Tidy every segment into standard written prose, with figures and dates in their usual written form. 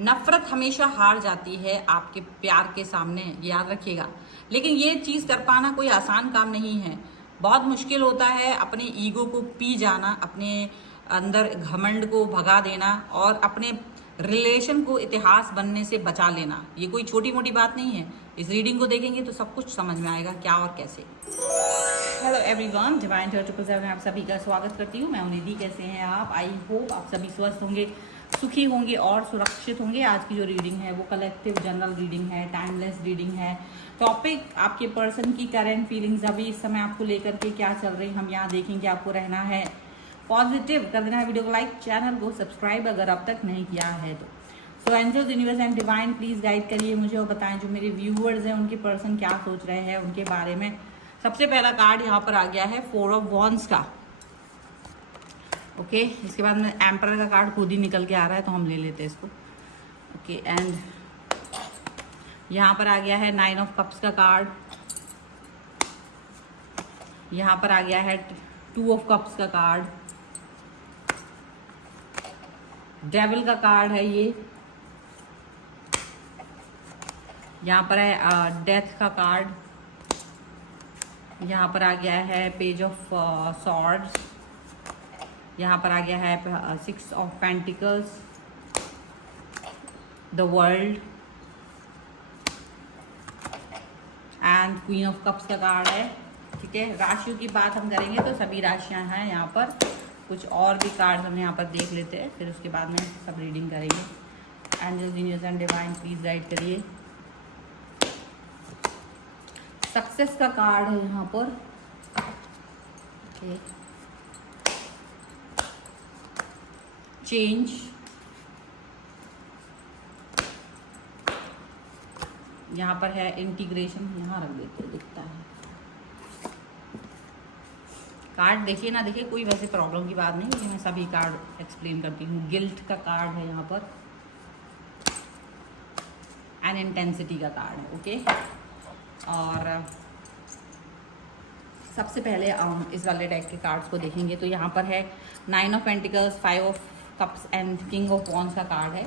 नफरत हमेशा हार जाती है आपके प्यार के सामने, याद रखिएगा। लेकिन ये चीज़ कर पाना कोई आसान काम नहीं है। बहुत मुश्किल होता है अपने ईगो को पी जाना, अपने अंदर घमंड को भगा देना और अपने रिलेशन को इतिहास बनने से बचा लेना। ये कोई छोटी मोटी बात नहीं है। इस रीडिंग को देखेंगे तो सब कुछ समझ में आएगा क्या और कैसे। हेलो एवरीवन, डिवाइन 777 में आप सभी का स्वागत करती हूँ। मैं हूं निधि। कैसे हैं आप? आई होप आप सभी स्वस्थ होंगे, सुखी होंगे और सुरक्षित होंगे। आज की जो रीडिंग है वो कलेक्टिव जनरल रीडिंग है, टाइमलेस रीडिंग है। टॉपिक आपके पर्सन की करंट फीलिंग्स अभी इस समय आपको लेकर के क्या चल रही, हम यहाँ देखेंगे। आपको रहना है पॉजिटिव, कर देना है वीडियो को लाइक, चैनल को सब्सक्राइब अगर अब तक नहीं किया है तो। So angels, universe and divine please guide करिए मुझे और बताएं जो मेरे व्यूअर्स हैं उनके पर्सन क्या सोच रहे हैं उनके बारे में। सबसे पहला कार्ड यहाँ पर आ गया है 4 ऑफ वॉन्ड्स का। ओके, इसके बाद में एम्परर का कार्ड खुद ही निकल के आ रहा है तो हम ले लेते हैं इसको। ओके, एंड यहाँ पर आ गया है 9 ऑफ कप्स का कार्ड। यहाँ पर आ गया है 2 ऑफ कप्स का कार्ड। डेविल का कार्ड है ये। यहाँ पर है डेथ का कार्ड। यहाँ पर आ गया है पेज ऑफ सॉर्ड्स। यहाँ पर आ गया है 6 of pentacles, the world and queen of cups का कार्ड है। ठीक है, राशियों की बात हम करेंगे तो सभी राशियां हैं यहाँ पर। कुछ और भी कार्ड हम यहाँ पर देख लेते हैं, फिर उसके बाद में सब रीडिंग करेंगे। Angels, universe and divine please guide करिए। सक्सेस का कार्ड है यहाँ पर। ओके, चेंज, यहाँ पर है इंटीग्रेशन। यहाँ रख देते हैं, दिखता है कार्ड। देखिए ना, देखिए कोई वैसे प्रॉब्लम की बात नहीं है, मैं सभी कार्ड एक्सप्लेन करती हूँ। गिल्ट का कार्ड है यहाँ पर एंड इंटेंसिटी का कार्ड है। ओके, और सबसे पहले इस वाले डेक के कार्ड्स को देखेंगे तो यहाँ पर है 9 of pentacles, 5 of cups and king of wands का कार्ड है।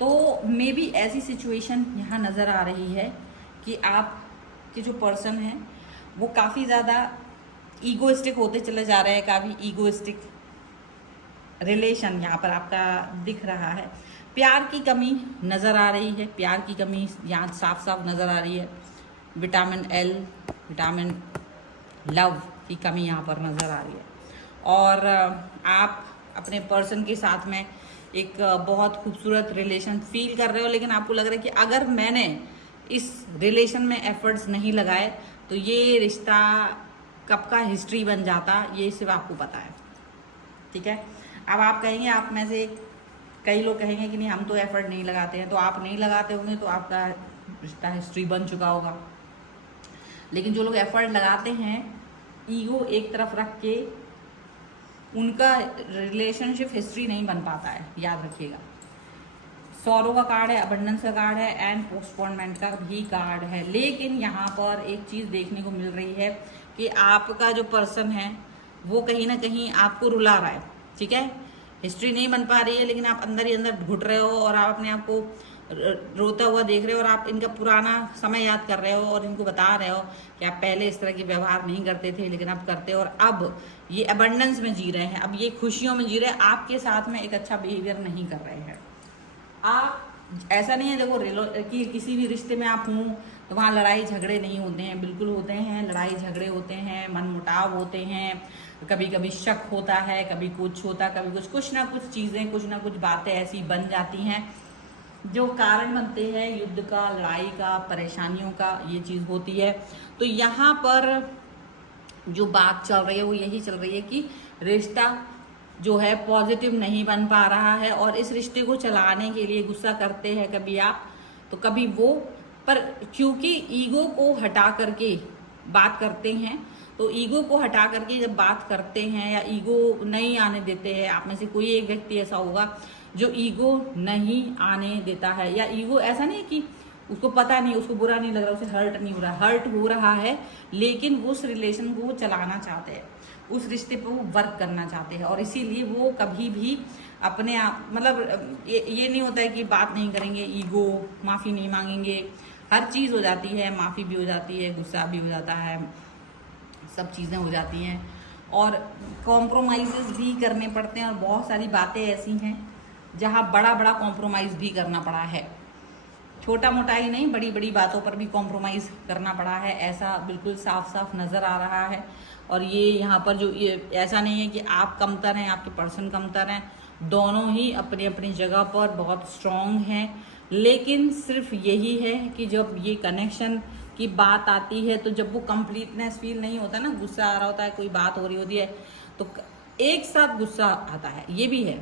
तो मे बी ऐसी सिचुएशन यहाँ नज़र आ रही है कि आप के जो पर्सन है वो काफ़ी ज़्यादा ईगोइस्टिक होते चले जा रहे हैं। काफ़ी ईगोइस्टिक रिलेशन यहाँ पर आपका दिख रहा है। प्यार की कमी नज़र आ रही है, प्यार की कमी यहाँ साफ साफ नज़र आ रही है। विटामिन एल, विटामिन लव की कमी यहाँ पर नज़र आ रही है। और आप अपने पर्सन के साथ में एक बहुत खूबसूरत रिलेशन फील कर रहे हो, लेकिन आपको लग रहा है कि अगर मैंने इस रिलेशन में एफर्ट्स नहीं लगाए तो ये रिश्ता कब का हिस्ट्री बन जाता, ये सिर्फ आपको पता है। ठीक है, अब आप कहेंगे, आप में से कई लोग कहेंगे कि नहीं हम तो एफर्ट नहीं लगाते हैं, तो आप नहीं लगाते होंगे तो आपका रिश्ता हिस्ट्री बन चुका होगा। लेकिन जो लोग एफर्ट लगाते हैं, ईगो एक तरफ रख के, उनका रिलेशनशिप हिस्ट्री नहीं बन पाता है, याद रखिएगा। सौरों का कार्ड है, अबंडेंस का कार्ड है एंड पोस्टपोनमेंट का भी कार्ड है। लेकिन यहाँ पर एक चीज़ देखने को मिल रही है कि आपका जो पर्सन है वो कहीं ना कहीं आपको रुला रहा है। ठीक है, हिस्ट्री नहीं बन पा रही है, लेकिन आप अंदर ही अंदर घुट रहे हो और आप अपने आप को रोता हुआ देख रहे हो और आप इनका पुराना समय याद कर रहे हो और इनको बता रहे हो कि आप पहले इस तरह के व्यवहार नहीं करते थे लेकिन अब करते हो, और अब ये अबंडेंस में जी रहे हैं, अब ये खुशियों में जी रहे हैं, आपके साथ में एक अच्छा बिहेवियर नहीं कर रहे हैं। आप ऐसा नहीं है, देखो कि किसी भी रिश्ते में आप हों तो वहाँ लड़ाई झगड़े नहीं होते हैं, बिल्कुल होते हैं। लड़ाई झगड़े होते हैं, मनमुटाव होते हैं, कभी कभी शक होता है, कभी कुछ होता, कभी कुछ ना कुछ चीज़ें, कुछ ना कुछ बातें ऐसी बन जाती हैं जो कारण बनते हैं युद्ध का, लड़ाई का, परेशानियों का, ये चीज़ होती है। तो यहाँ पर जो बात चल रही है वो यही चल रही है कि रिश्ता जो है पॉजिटिव नहीं बन पा रहा है और इस रिश्ते को चलाने के लिए गुस्सा करते हैं कभी आप तो कभी वो, पर क्योंकि ईगो को हटा करके बात करते हैं, तो ईगो को हटा करके जब बात करते हैं या ईगो नहीं आने देते हैं, आप में से कोई एक व्यक्ति ऐसा होगा जो ईगो नहीं आने देता है, या ईगो ऐसा नहीं कि उसको पता नहीं, उसको बुरा नहीं लग रहा, उसे हर्ट नहीं हो रहा, हर्ट हो रहा है लेकिन उस रिलेशन को वो चलाना चाहते हैं। उस रिश्ते पे वो वर्क करना चाहते हैं, और इसीलिए वो कभी भी अपने आप मतलब ये नहीं होता है कि बात नहीं करेंगे, ईगो, माफ़ी नहीं मांगेंगे, हर चीज़ हो जाती है, माफ़ी भी हो जाती है, गुस्सा भी हो जाता है, सब चीज़ें हो जाती हैं, और कॉम्प्रोमाइज़ भी करने पड़ते हैं। और बहुत सारी बातें ऐसी हैं जहाँ बड़ा बड़ा कॉम्प्रोमाइज़ भी करना पड़ा है, छोटा मोटा ही नहीं, बड़ी बड़ी बातों पर भी कॉम्प्रोमाइज़ करना पड़ा है, ऐसा बिल्कुल साफ साफ नज़र आ रहा है। और ये यहाँ पर जो ये ऐसा नहीं है कि आप कमतर हैं, आपके पर्सन कमतर हैं, दोनों ही अपनी अपनी जगह पर बहुत स्ट्रॉन्ग हैं। लेकिन सिर्फ यही है कि जब ये कनेक्शन की बात आती है तो जब वो कंप्लीटनेस फील नहीं होता ना, गुस्सा आ रहा होता है, कोई बात हो रही होती है तो एक साथ गुस्सा आता है, ये भी है।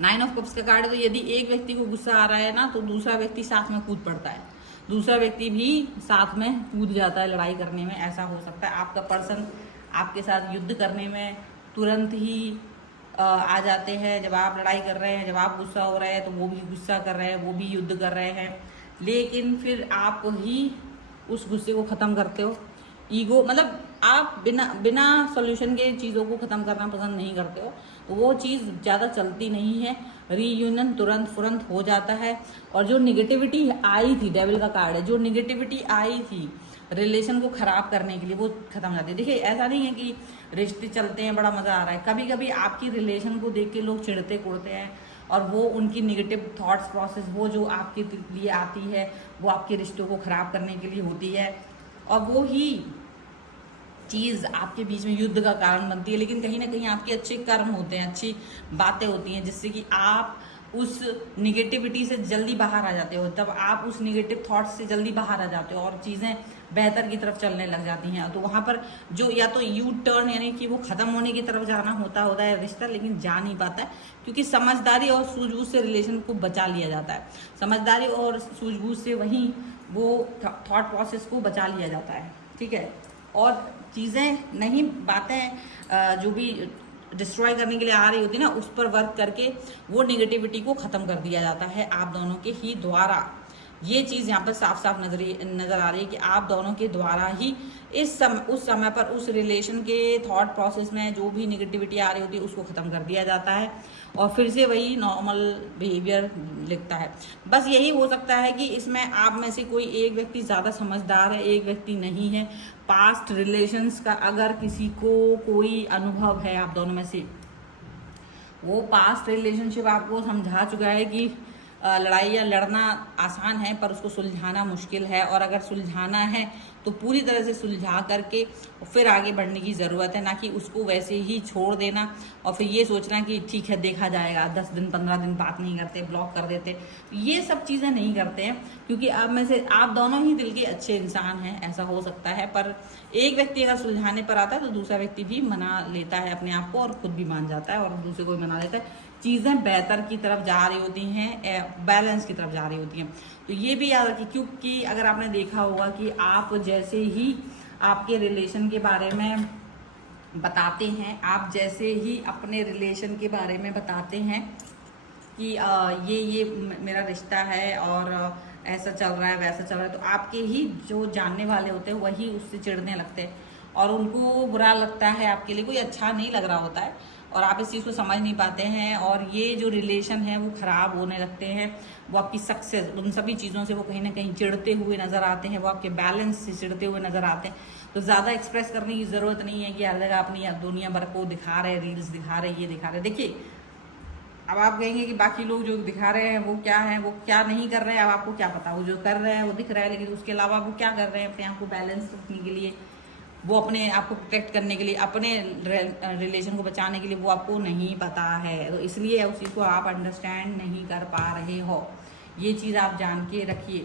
9 ऑफ कप्स का कार्ड है, तो यदि एक व्यक्ति को गुस्सा आ रहा है ना तो दूसरा व्यक्ति साथ में कूद पड़ता है, दूसरा व्यक्ति भी साथ में कूद जाता है लड़ाई करने में। ऐसा हो सकता है आपका पर्सन आपके साथ युद्ध करने में तुरंत ही आ जाते हैं। जब आप लड़ाई कर रहे हैं, जब आप गुस्सा हो रहे हैं तो वो भी गुस्सा कर रहे हैं, वो भी युद्ध कर रहे हैं, लेकिन फिर आप ही उस गुस्से को ख़त्म करते हो। ईगो मतलब आप बिना सॉल्यूशन के चीज़ों को ख़त्म करना पसंद नहीं करते हो, तो वो चीज़ ज़्यादा चलती नहीं है, रीयूनियन तुरंत फुरंत हो जाता है। और जो निगेटिविटी आई थी, डेविल का कार्ड है, जो निगेटिविटी आई थी रिलेशन को ख़राब करने के लिए, वो ख़त्म हो जाती है। देखिए ऐसा नहीं है कि रिश्ते चलते हैं बड़ा मज़ा आ रहा है, कभी कभी आपकी रिलेशन को देख के लोग चिढ़ते कुड़ते हैं, और वो उनकी निगेटिव थॉट्स प्रोसेस वो जो आपके लिए आती है वो आपके रिश्तों को ख़राब करने के लिए होती है, और वो ही चीज़ आपके बीच में युद्ध का कारण बनती है। लेकिन कहीं ना कहीं आपके अच्छे कर्म होते हैं, अच्छी बातें होती हैं, जिससे कि आप उस निगेटिविटी से जल्दी बाहर आ जाते हो, तब आप उस निगेटिव थॉट्स से जल्दी बाहर आ जाते हो और चीज़ें बेहतर की तरफ चलने लग जाती हैं। तो वहाँ पर जो या तो यू टर्न यानी कि वो ख़त्म होने की तरफ जाना होता है रिश्ता, लेकिन जा नहीं पाता है, क्योंकि समझदारी और सूझबूझ से रिलेशन को बचा लिया जाता है। समझदारी और सूझबूझ से वहीं वो थॉट प्रोसेस को बचा लिया जाता है, ठीक है। और चीज़ें नहीं, बातें जो भी डिस्ट्रॉय करने के लिए आ रही होती है ना, उस पर वर्क करके वो निगेटिविटी को ख़त्म कर दिया जाता है आप दोनों के ही द्वारा। ये चीज़ यहाँ पर साफ साफ नज़र आ रही है कि आप दोनों के द्वारा ही उस समय पर उस रिलेशन के थॉट प्रोसेस में जो भी निगेटिविटी आ रही होती है उसको ख़त्म कर दिया जाता है, और फिर से वही नॉर्मल बिहेवियर लिखता है। बस यही हो सकता है कि इसमें आप में से कोई एक व्यक्ति ज़्यादा समझदार है, एक व्यक्ति नहीं है। पास्ट रिलेशंस का अगर किसी को कोई अनुभव है आप दोनों में से, वो पास्ट रिलेशनशिप आपको समझा चुका है कि लड़ाइयाँ लड़ना आसान है पर उसको सुलझाना मुश्किल है, और अगर सुलझाना है तो पूरी तरह से सुलझा करके फिर आगे बढ़ने की ज़रूरत है, ना कि उसको वैसे ही छोड़ देना और फिर ये सोचना कि ठीक है देखा जाएगा, 10 दिन 15 दिन बात नहीं करते, ब्लॉक कर देते। ये सब चीज़ें नहीं करते हैं, क्योंकि आप में से आप दोनों ही दिल के अच्छे इंसान हैं, ऐसा हो सकता है। पर एक व्यक्ति अगर सुलझाने पर आता है तो दूसरा व्यक्ति भी मना लेता है अपने आप को, और खुद भी मान जाता है और दूसरे को भी मना लेता है। चीज़ें बेहतर की तरफ जा रही होती हैं, बैलेंस की तरफ जा रही होती हैं। तो ये भी याद रखिए, क्योंकि अगर आपने देखा होगा कि आप जैसे ही आपके रिलेशन के बारे में बताते हैं, आप जैसे ही अपने रिलेशन के बारे में बताते हैं कि ये मेरा रिश्ता है और ऐसा चल रहा है वैसा चल रहा है, तो आपके ही जो जानने वाले होते हैं वही उससे चिढ़ने लगते हैं और उनको बुरा लगता है, आपके लिए कोई अच्छा नहीं लग रहा होता है और आप इस चीज़ को समझ नहीं पाते हैं, और ये जो रिलेशन है वो ख़राब होने लगते हैं। वो आपकी सक्सेस, उन सभी चीज़ों से वो कहीं ना कहीं चिढ़ते हुए नज़र आते हैं, वो आपके बैलेंस से चिढ़ते हुए नज़र आते हैं। तो ज़्यादा एक्सप्रेस करने की ज़रूरत नहीं है कि हर जगह अपनी दुनिया भर को दिखा रहे, रील्स दिखा रहे, ये दिखा रहे। देखिए, अब आप कहेंगे कि बाकी लोग जो दिखा रहे हैं वो क्या है, वो क्या नहीं कर रहे हैं, अब आपको क्या पता। वो जो कर रहे हैं वो दिख रहा है, लेकिन उसके अलावा वो क्या कर रहे हैं अपने आप को बैलेंस रखने के लिए, वो अपने आप को प्रोटेक्ट करने के लिए, अपने रिलेशन को बचाने के लिए, वो आपको नहीं पता है। तो इसलिए उस चीज़ को आप अंडरस्टैंड नहीं कर पा रहे हो, ये चीज़ आप जान के रखिए।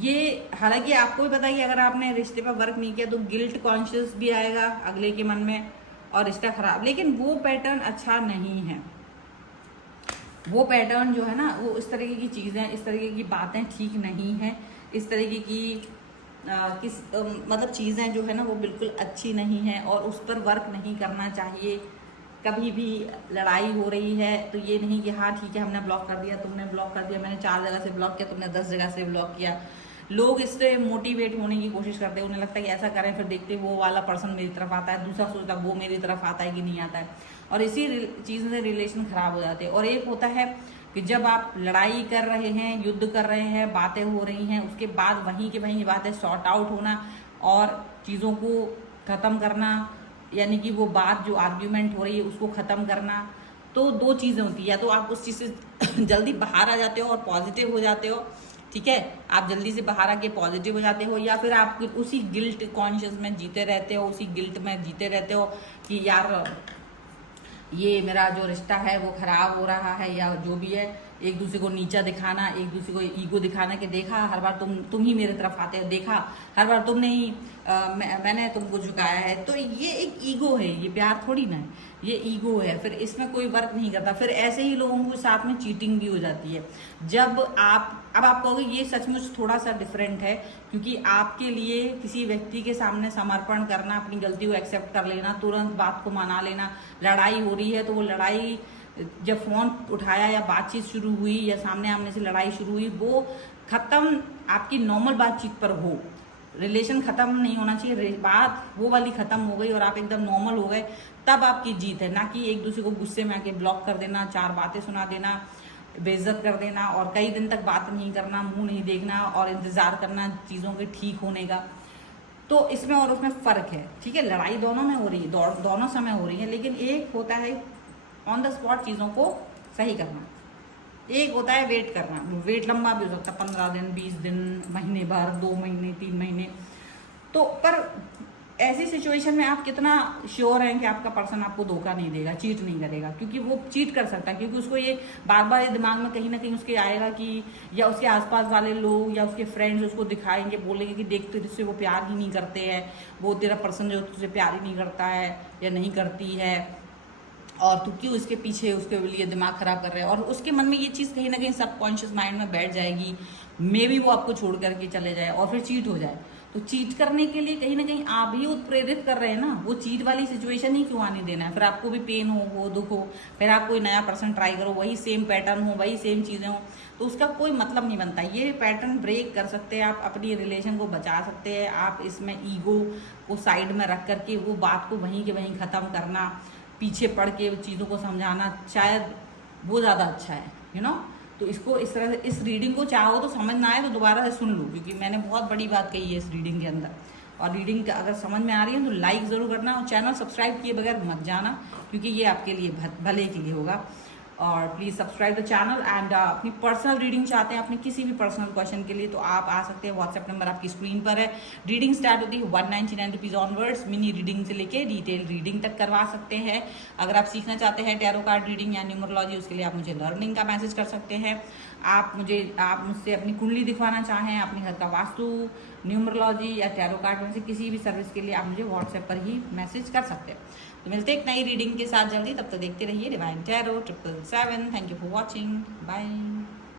ये हालांकि आपको भी पता है कि अगर आपने रिश्ते पर वर्क नहीं किया तो गिल्ट कॉन्शियस भी आएगा अगले के मन में और रिश्ता खराब, लेकिन वो पैटर्न अच्छा नहीं है। वो पैटर्न जो है ना, वो इस तरीके की चीज़ें, इस तरीके की बातें ठीक नहीं है, इस तरीके की मतलब चीज़ें जो है ना वो बिल्कुल अच्छी नहीं है और उस पर वर्क नहीं करना चाहिए। कभी भी लड़ाई हो रही है तो ये नहीं कि हाँ ठीक है हमने ब्लॉक कर दिया, तुमने ब्लॉक कर दिया, मैंने 4 जगह से ब्लॉक किया, तुमने 10 जगह से ब्लॉक किया, लोग इससे मोटिवेट होने की कोशिश करते हैं, उन्हें लगता है कि ऐसा करें, फिर देखते वो वाला पर्सन मेरी तरफ आता है, दूसरा सोचता वो मेरी तरफ आता है कि नहीं आता है, और इसी चीज़ से रिलेशन खराब हो जाते हैं। और एक होता है कि जब आप लड़ाई कर रहे हैं, युद्ध कर रहे हैं, बातें हो रही हैं, उसके बाद वहीं के वहीं बातें सॉर्ट आउट होना और चीज़ों को ख़त्म करना, यानी कि वो बात जो आर्ग्यूमेंट हो रही है उसको ख़त्म करना। तो दो चीज़ें होती है, या तो आप उस चीज़ से जल्दी बाहर आ जाते हो और पॉजिटिव हो जाते हो, ठीक है, आप जल्दी से बाहर आके पॉजिटिव हो जाते हो, या फिर आप उसी गिल्ट कॉन्शियस में जीते रहते हो, उसी गिल्ट में जीते रहते हो कि यार ये मेरा जो रिश्ता है वो खराब हो रहा है, या जो भी है, एक दूसरे को नीचा दिखाना, एक दूसरे को ईगो दिखाना कि देखा हर बार तुम ही मेरी तरफ आते हो, देखा हर बार तुमने ही मैंने तुमको झुकाया है। तो ये एक ईगो है, ये प्यार थोड़ी ना है, ये ईगो है। फिर इसमें कोई वर्क नहीं करता। फिर ऐसे ही लोगों के साथ में चीटिंग भी हो जाती है। जब आप कहोगे ये सचमुच थोड़ा सा डिफरेंट है, क्योंकि आपके लिए किसी व्यक्ति के सामने समर्पण करना, अपनी गलती को एक्सेप्ट कर लेना, तुरंत बात को मना लेना, लड़ाई हो रही है तो वो लड़ाई जब फोन उठाया या बातचीत शुरू हुई या सामने आमने से लड़ाई शुरू हुई, वो खत्म आपकी नॉर्मल बातचीत पर हो, रिलेशन खत्म नहीं होना चाहिए, बात वो वाली खत्म हो गई और आप एकदम नॉर्मल हो गए, तब आपकी जीत है। ना कि एक दूसरे को गुस्से में आके ब्लॉक कर देना, चार बातें सुना देना, बेइज्जत कर देना, और कई दिन तक बात नहीं करना, मुंह नहीं देखना और इंतजार करना चीज़ों के ठीक होने का। तो इसमें और उसमें फ़र्क है, ठीक है। लड़ाई दोनों में हो रही है, दोनों समय हो रही है, लेकिन एक होता है ऑन द स्पॉट चीज़ों को सही करना, एक होता है वेट करना। वेट लंबा भी हो सकता है, 15 दिन, 20 दिन, महीने भर, 2 महीने, 3 महीने। तो पर ऐसी सिचुएशन में आप कितना श्योर हैं कि आपका पर्सन आपको धोखा नहीं देगा, चीट नहीं करेगा? क्योंकि वो चीट कर सकता है, क्योंकि उसको ये बार बार ये दिमाग में कहीं ना कहीं उसके आएगा कि, या उसके आसपास वाले लोग या उसके फ्रेंड्स उसको दिखाएंगे, बोलेंगे कि देख तुझसे वो प्यार ही नहीं करते हैं, वो तेरा पर्सन जो तुझसे प्यार ही नहीं करता है या नहीं करती है, और तू क्यों इसके पीछे उसके लिए दिमाग खराब कर रहे हैं। और उसके मन में ये चीज़ कहीं ना कहीं सबकॉन्शियस माइंड में बैठ जाएगी, मे बी वो आपको छोड़ करके चले जाए और फिर चीट हो जाए। तो चीट करने के लिए कहीं ना कहीं आप ही उत्प्रेरित कर रहे हैं ना, वो चीट वाली सिचुएशन ही क्यों आने देना है? फिर आपको भी पेन हो दुख हो, फिर आप कोई नया पर्सन ट्राई करो, वही सेम पैटर्न हो, वही सेम चीज़ें हो, तो उसका कोई मतलब नहीं बनता। ये पैटर्न ब्रेक कर सकते हैं आप, अपनी रिलेशन को बचा सकते हैं आप। इसमें ईगो को साइड में रख करके वो बात को वहीं के वहीं ख़त्म करना, पीछे पड़ के चीज़ों को समझाना, शायद वो ज़्यादा अच्छा है, यू नो। तो इसको इस तरह से, इस रीडिंग को चाहो तो समझ ना आए तो दोबारा से सुन लो, क्योंकि मैंने बहुत बड़ी बात कही है इस रीडिंग के अंदर। और रीडिंग अगर समझ में आ रही है तो लाइक ज़रूर करना, और चैनल सब्सक्राइब किए बगैर मत जाना, क्योंकि ये आपके लिए भले के लिए होगा। और please subscribe the channel. And अपनी पर्सनल रीडिंग चाहते हैं अपने किसी भी पर्सनल क्वेश्चन के लिए, तो आप आ सकते हैं, व्हाट्सएप नंबर आपकी स्क्रीन पर है। रीडिंग स्टार्ट होती है 199 रुपीज़ ऑनवर्ड्स, मिनी रीडिंग से लेके डिटेल रीडिंग तक करवा सकते हैं। अगर आप सीखना चाहते हैं टैरो कार्ड रीडिंग या न्यूमरोलॉजी, उसके लिए आप मुझे लर्निंग का मैसेज कर सकते हैं। आप मुझसे अपनी कुंडली दिखवाना चाहें, अपने घर का वास्तु, न्यूमरोलॉजी या टैरो कार्ड में से किसी भी सर्विस के लिए आप मुझे व्हाट्सएप पर ही मैसेज कर सकते हैं। तो मिलते हैं एक नई रीडिंग के साथ जल्दी, तब तक देखते रहिए divine tarot 777। Thank you for watching, bye.